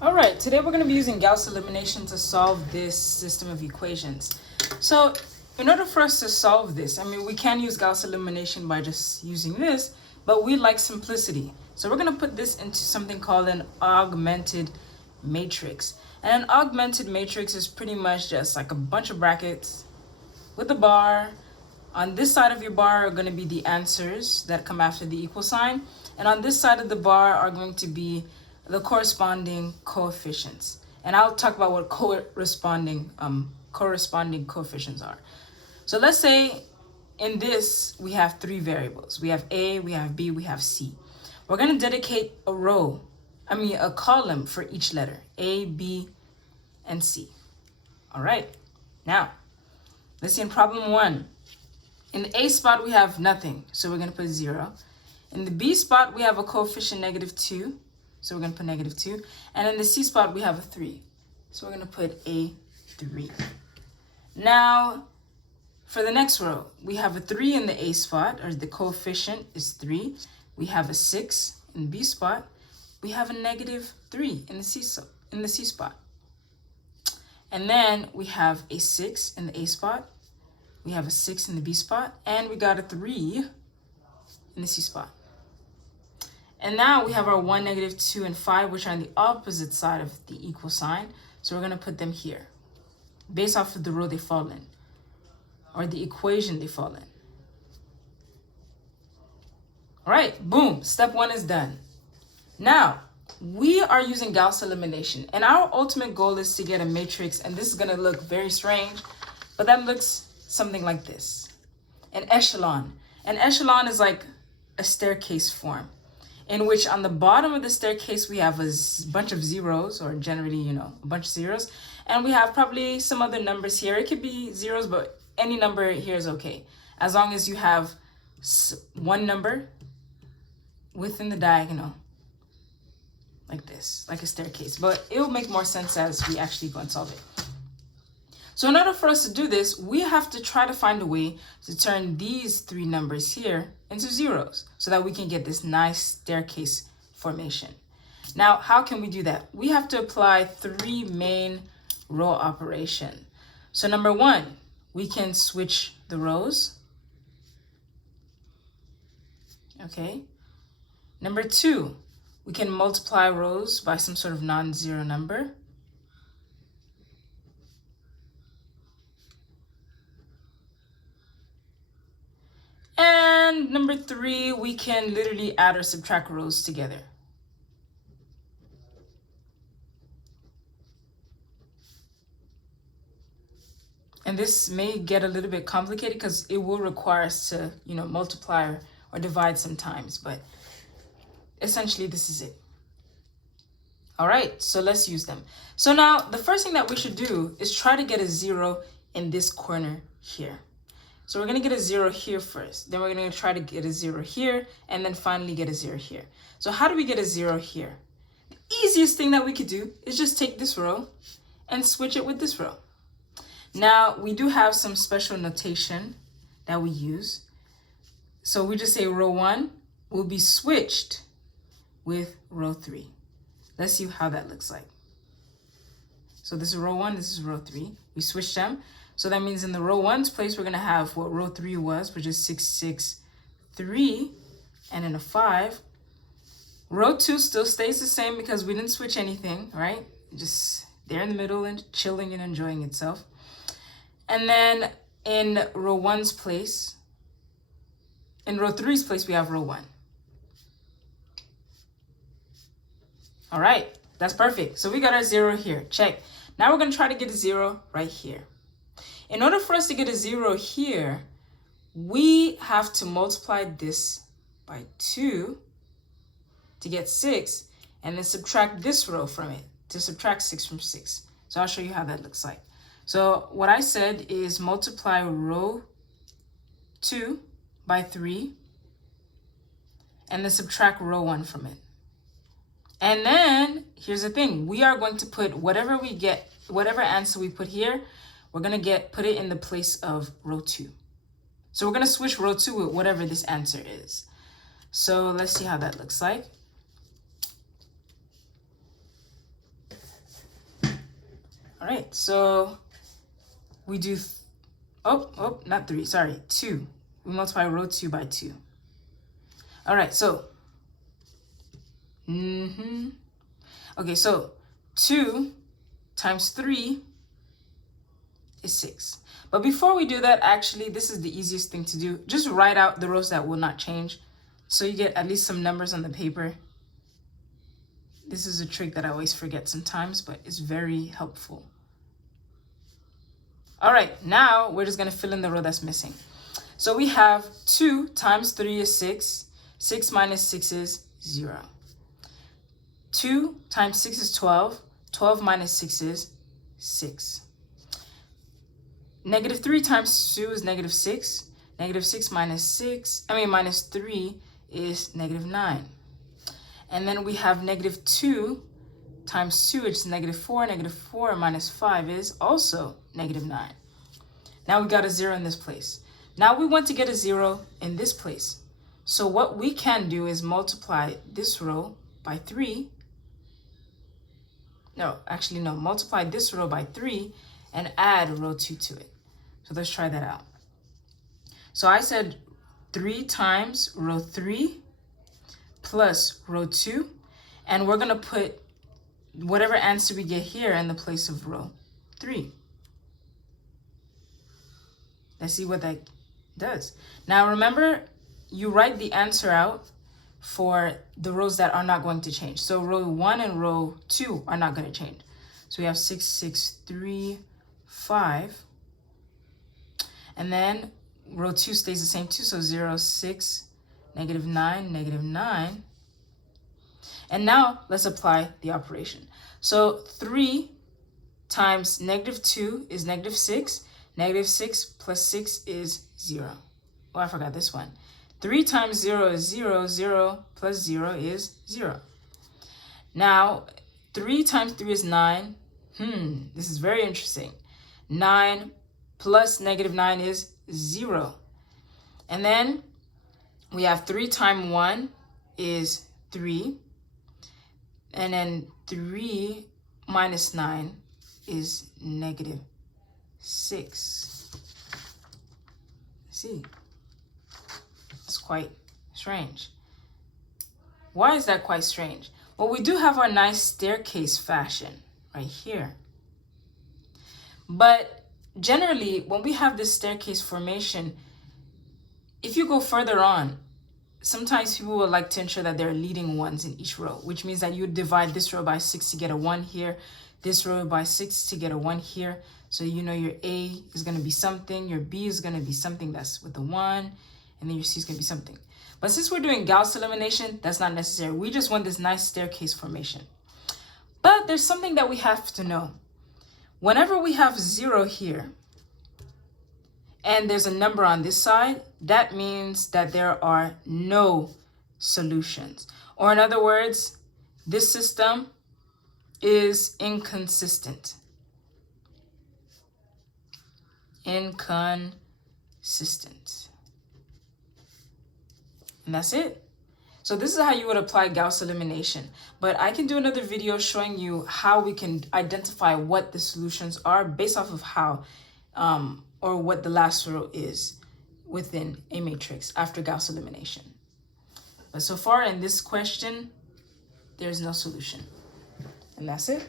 All right, today we're going to be using Gauss elimination to solve this system of equations. So in order for us to solve this, we can use Gauss elimination by just using this, but we like simplicity. So we're going to put this into something called an augmented matrix. And an augmented matrix is pretty much just like a bunch of brackets with a bar. On this side of your bar are going to be the answers that come after the equal sign. And on this side of the bar are going to be the corresponding coefficients. And I'll talk about what corresponding coefficients are. So let's say in this we have three variables. We have A, we have B, we have C. We're going to dedicate a column for each letter, A, B, and C. All right. Now, let's see in problem 1. In the A spot, we have nothing, so we're going to put 0. In the B spot, we have a coefficient -2, so we're going to put -2. And in the C spot, we have a 3, so we're going to put a 3. Now, for the next row, we have a 3 in the A spot, or the coefficient is 3. We have a 6 in the B spot. We have a -3 in the C spot. And then we have a 6 in the A spot. We have a 6 in the B spot, and we got a 3 in the C spot. And now we have our 1, -2, and 5, which are on the opposite side of the equal sign. So we're going to put them here, based off of the row they fall in, or the equation they fall in. All right, boom, step 1 is done. Now, we are using Gauss elimination, and our ultimate goal is to get a matrix, and this is going to look very strange, but that looks something like this. An echelon. An echelon is like a staircase form, in which on the bottom of the staircase we have a bunch of zeros, or generally, a bunch of zeros, and we have probably some other numbers here. It could be zeros, but any number here is okay, as long as you have one number within the diagonal, like this, like a staircase. But it will make more sense as we actually go and solve it. So in order for us to do this, we have to try to find a way to turn these three numbers here into zeros so that we can get this nice staircase formation. Now, how can we do that? We have to apply 3 main row operation. So number 1, we can switch the rows. Okay. Number 2, we can multiply rows by some sort of non-zero number. And number 3, we can literally add or subtract rows together. And this may get a little bit complicated because it will require us to, multiply or divide sometimes, but essentially this is it. All right, so let's use them. So now the first thing that we should do is try to get a 0 in this corner here. So we're going to get a 0 here first. Then we're going to try to get a 0 here, and then finally get a 0 here. So how do we get a 0 here? The easiest thing that we could do is just take this row and switch it with this row. Now, we do have some special notation that we use. So we just say row 1 will be switched with row 3. Let's see how that looks like. So this is row 1, this is row 3. We switch them. So that means in the row 1's place, we're going to have what row 3 was, which is 6, 6, 3, and then a 5. Row 2 still stays the same because we didn't switch anything, right? Just there in the middle and chilling and enjoying itself. And then in row 1's place, in row 3's place, we have row 1. All right, that's perfect. So we got our 0 here, check. Now we're going to try to get a 0 right here. In order for us to get a 0 here, we have to multiply this by 2 to get 6, and then subtract this row from it to subtract 6 from 6. So I'll show you how that looks like. So what I said is multiply row 2 by 3, and then subtract row 1 from it. And then here's the thing. We are going to put whatever we get, whatever answer we put here, we're going to put it in the place of row 2. So we're going to switch row 2 with whatever this answer is. So let's see how that looks like. right, so we do, not 3, sorry, 2. We multiply row 2 by 2. All right, so, okay, so 2 times 3 is 6. But before we do that, actually, this is the easiest thing to do. Just write out the rows that will not change, so you get at least some numbers on the paper. This is a trick that I always forget sometimes, but it's very helpful. All right, now we're just gonna fill in the row that's missing. So we have 2 times 3 is 6. 6 minus 6 is 0. 2 times 6 is 12. 12 minus 6 is 6. Negative 3 times 2 is negative 6. Negative 6 minus minus 3 is negative 9. And then we have negative 2 times 2, which is negative 4. Negative 4 minus 5 is also negative 9. Now we got a 0 in this place. Now we want to get a 0 in this place. So what we can do is multiply this row by 3. Multiply this row by 3 and add row 2 to it. So let's try that out. So I said 3 times row 3 plus row 2, and we're going to put whatever answer we get here in the place of row 3. Let's see what that does. Now remember, you write the answer out for the rows that are not going to change. So row 1 and row 2 are not going to change. So we have 6, 6, 3, 5. And then row 2 stays the same too. So 0, 6, negative 9, negative 9. And now let's apply the operation. So 3 times negative 2 is negative 6. Negative 6 plus 6 is 0. Oh, I forgot this one. 3 times 0 is 0. 0 plus 0 is 0. Now, 3 times 3 is 9. This is very interesting. 9 plus negative 9 is 0. And then we have 3 times 1 is 3. And then 3 minus 9 is negative 6. See, it's quite strange. Why is that quite strange? Well, we do have our nice staircase fashion right here. But generally, when we have this staircase formation, if you go further on, sometimes people would like to ensure that there are leading ones in each row, which means that you divide this row by 6 to get a 1 here, this row by 6 to get a 1 here. So you know your A is going to be something, your B is going to be something that's with a 1, and then your C is going to be something. But since we're doing Gauss elimination, that's not necessary. We just want this nice staircase formation. But there's something that we have to know. Whenever we have 0 here, and there's a number on this side, that means that there are no solutions. Or in other words, this system is inconsistent. Inconsistent. And that's it. So this is how you would apply Gauss elimination. But I can do another video showing you how we can identify what the solutions are based off of how or what the last row is within a matrix after Gauss elimination. But so far in this question, there's no solution. And that's it.